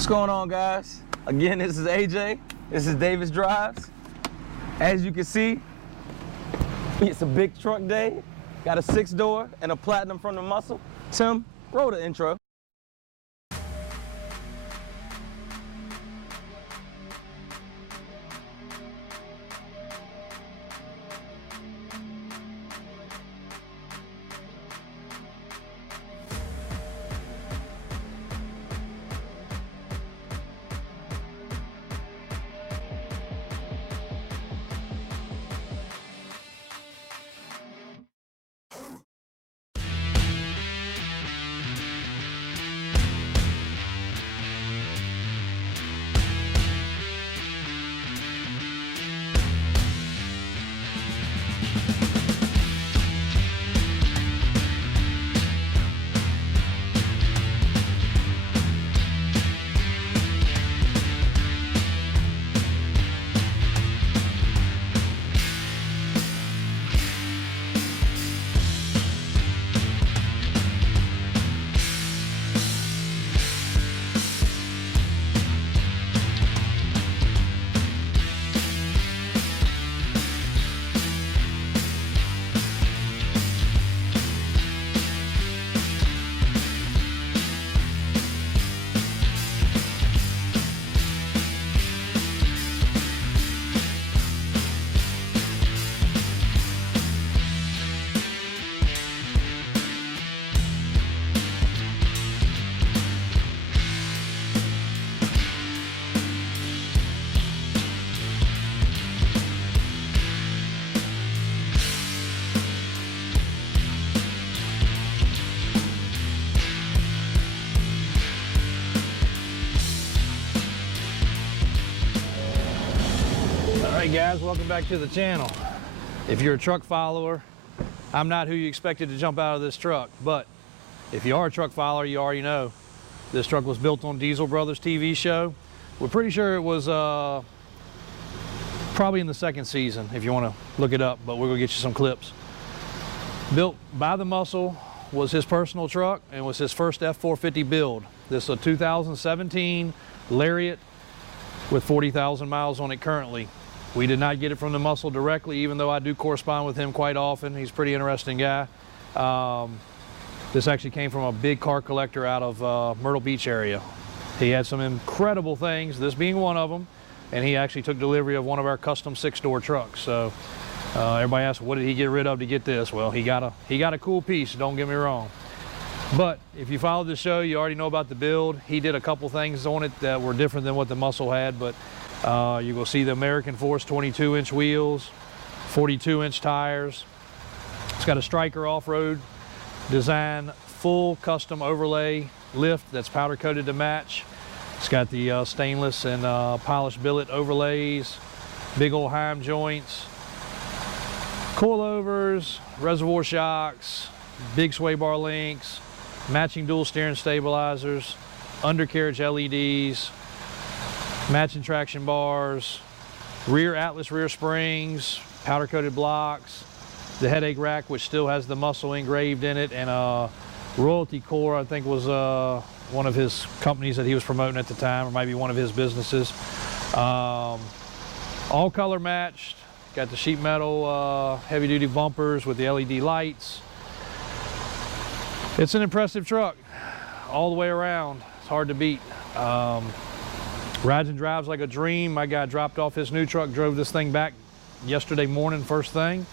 What's going on, guys? Again, this is AJ. This is Davis Drives. As you can see, it's a big truck day. Got a 6-door and a platinum from the muscle. Tim, roll the intro. Alright guys, welcome back to the channel. If you're a truck follower, I'm not who you expected to jump out of this truck, but if you are a truck follower, you already know this truck was built on Diesel Brothers TV show. We're pretty sure it was probably in the second season if you want to look it up, but we're going to get you some clips. Built by the Muscle, was his personal truck and was his first F450 build. This is a 2017 LARIAT with 40,000 miles on it currently. We did not get it from the Muscle directly, even though I do correspond with him quite often. He's a pretty interesting guy. This actually came from a big car collector out of Myrtle Beach area. He had some incredible things, this being one of them, and he actually took delivery of one of our custom 6-door trucks. So everybody asks, what did he get rid of to get this? Well, he got a cool piece, don't get me wrong. But if you followed the show, you already know about the build. He did a couple things on it that were different than what the Muscle had, but you will see the American Force 22-inch wheels, 42-inch tires. It's got a striker off-road design, full custom overlay lift that's powder coated to match. It's got the stainless and polished billet overlays, big old Heim joints, coilovers, reservoir shocks, big sway bar links, matching dual steering stabilizers, undercarriage LEDs, matching traction bars, rear Atlas rear springs, powder coated blocks, the headache rack, which still has the Muscle engraved in it, and Royalty Core, I think, was one of his companies that he was promoting at the time, or maybe one of his businesses. All color matched, got the sheet metal heavy duty bumpers with the LED lights. It's an impressive truck all the way around. It's hard to beat. Rides and drives like a dream. My guy dropped off his new truck, drove this thing back yesterday morning first thing.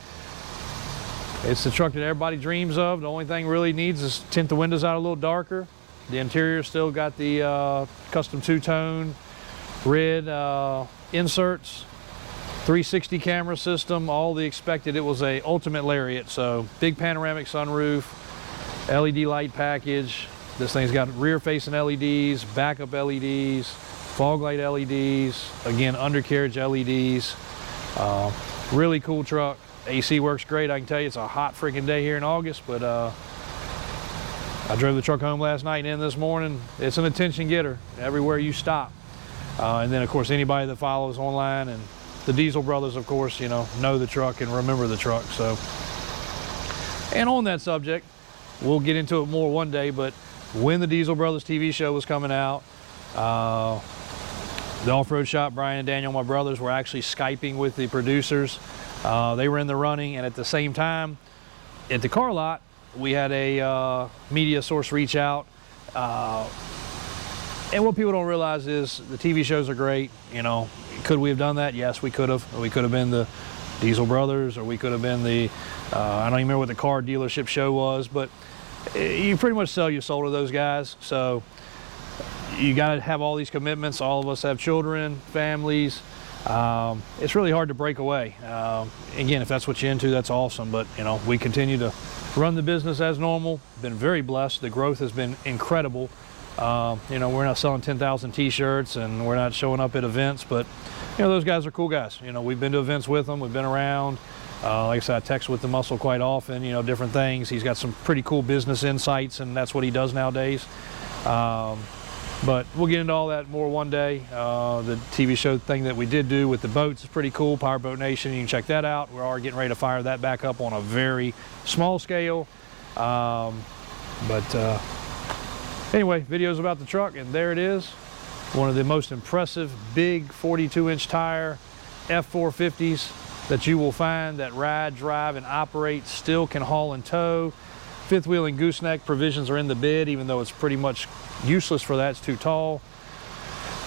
It's the truck that everybody dreams of. The only thing really needs is tint the windows out a little darker. The interior still got the custom two-tone red inserts, 360 camera system, all the expected. It was a ultimate LARIAT, so big panoramic sunroof, LED light package. This thing's got rear facing LEDs, backup LEDs, fog light LEDs, again undercarriage LEDs. Really cool truck. AC works great. I can tell you it's a hot freaking day here in August, but I drove the truck home last night and in this morning. It's an attention getter everywhere you stop. And then of course anybody that follows online, and the Diesel Brothers, of course, you know the truck and remember the truck. So, and on that subject, we'll get into it more one day, but when the Diesel Brothers TV show was coming out, The off-road shop, Brian and Daniel, my brothers, were actually Skyping with the producers. They were in the running, and at the same time, at the car lot, we had a media source reach out. And what people don't realize is the TV shows are great. You know, could we have done that? Yes, we could have. We could have been the Diesel Brothers, or we could have been the, I don't even remember what the car dealership show was, but you pretty much sell your soul to those guys. So you got to have all these commitments. All of us have children, families. It's really hard to break away. Again, if that's what you're into, that's awesome. But, you know, we continue to run the business as normal. Been very blessed. The growth has been incredible. You know, we're not selling 10,000 t-shirts and we're not showing up at events, but, you know, those guys are cool guys. You know, we've been to events with them. We've been around. Like I said, I text with the muscle quite often, you know, different things. He's got some pretty cool business insights, and that's what he does nowadays. But we'll get into all that more one day. The TV show thing that we did do with the boats is pretty cool. Powerboat Nation, you can check that out. We're already getting ready to fire that back up on a very small scale. Anyway, videos about the truck, and there it is. One of the most impressive big 42-inch tire F450s that you will find that ride, drive, and operate, still can haul and tow. Fifth wheel and gooseneck provisions are in the bid, even though it's pretty much useless for that, it's too tall.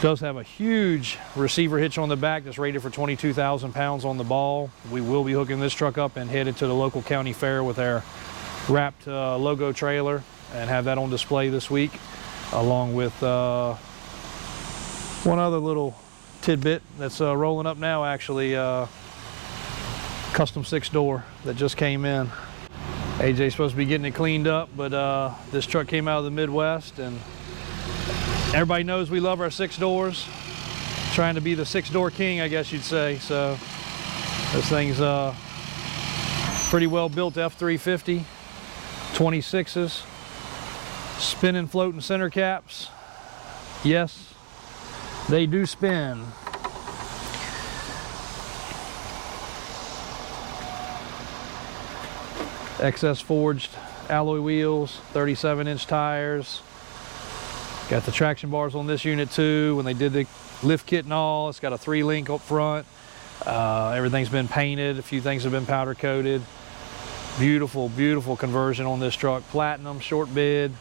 Does have a huge receiver hitch on the back that's rated for 22,000 pounds on the ball. We will be hooking this truck up and headed to the local county fair with our wrapped logo trailer and have that on display this week, along with one other little tidbit that's rolling up now, actually. Custom 6-door that just came in. AJ's supposed to be getting it cleaned up, but this truck came out of the Midwest, and everybody knows we love our 6-doors. Trying to be the 6-door king, I guess you'd say. So this thing's pretty well built F450, 26s, spinning floating center caps. Yes, they do spin. XS forged alloy wheels, 37-inch tires. Got the traction bars on this unit too. When they did the lift kit and all, it's got a 3-link up front. Everything's been painted. A few things have been powder coated. Beautiful, beautiful conversion on this truck. Platinum, short bid.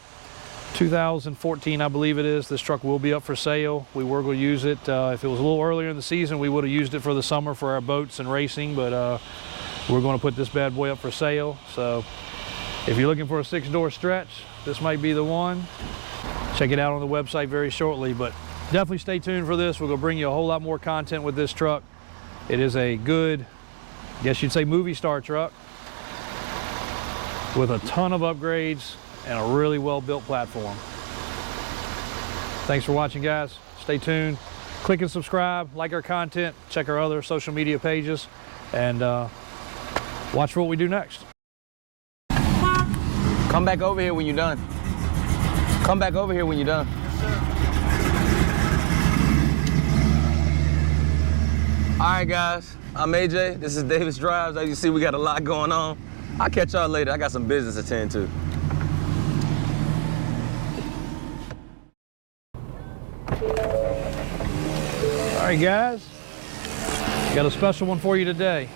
2014, I believe it is. This truck will be up for sale. We were going to use it. If it was a little earlier in the season, we would have used it for the summer for our boats and racing, but we're going to put this bad boy up for sale. So if you're looking for a 6-door stretch, this might be the one. Check it out on the website very shortly, but definitely stay tuned for this. We're going to bring you a whole lot more content with this truck. It is a good, I guess you'd say, movie star truck with a ton of upgrades and a really well-built platform. Thanks for watching, guys. Stay tuned. Click and subscribe, like our content, check our other social media pages, and watch for what we do next. Come back over here when you're done. Come back over here when you're done. Yes, sir. All right, guys. I'm AJ. This is Davis Drives. As you see, we got a lot going on. I'll catch y'all later. I got some business to tend to. All right, guys. Got a special one for you today.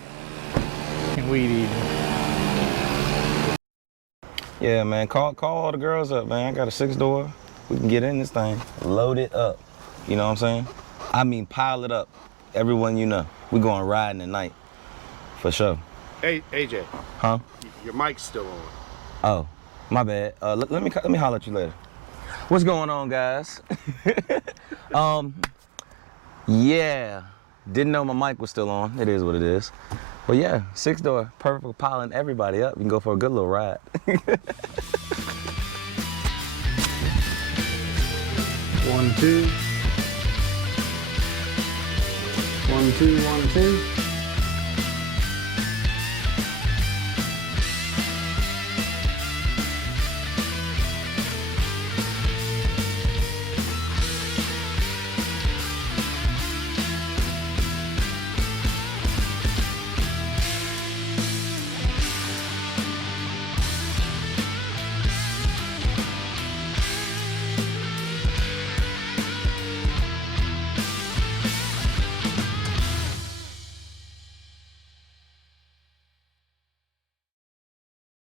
Weed eating. Yeah, man, call all the girls up, man. I got a 6-door. We can get in this thing, load it up. You know what I'm saying? I mean, pile it up. Everyone you know. We going riding tonight, for sure. Hey, AJ. Huh? Your mic's still on. Oh, my bad. Let me holler at you later. What's going on, guys? Yeah, didn't know my mic was still on. It is what it is. But yeah, 6-door, perfect for piling everybody up. You can go for a good little ride. 1, 2. 1, 2, 1, 2.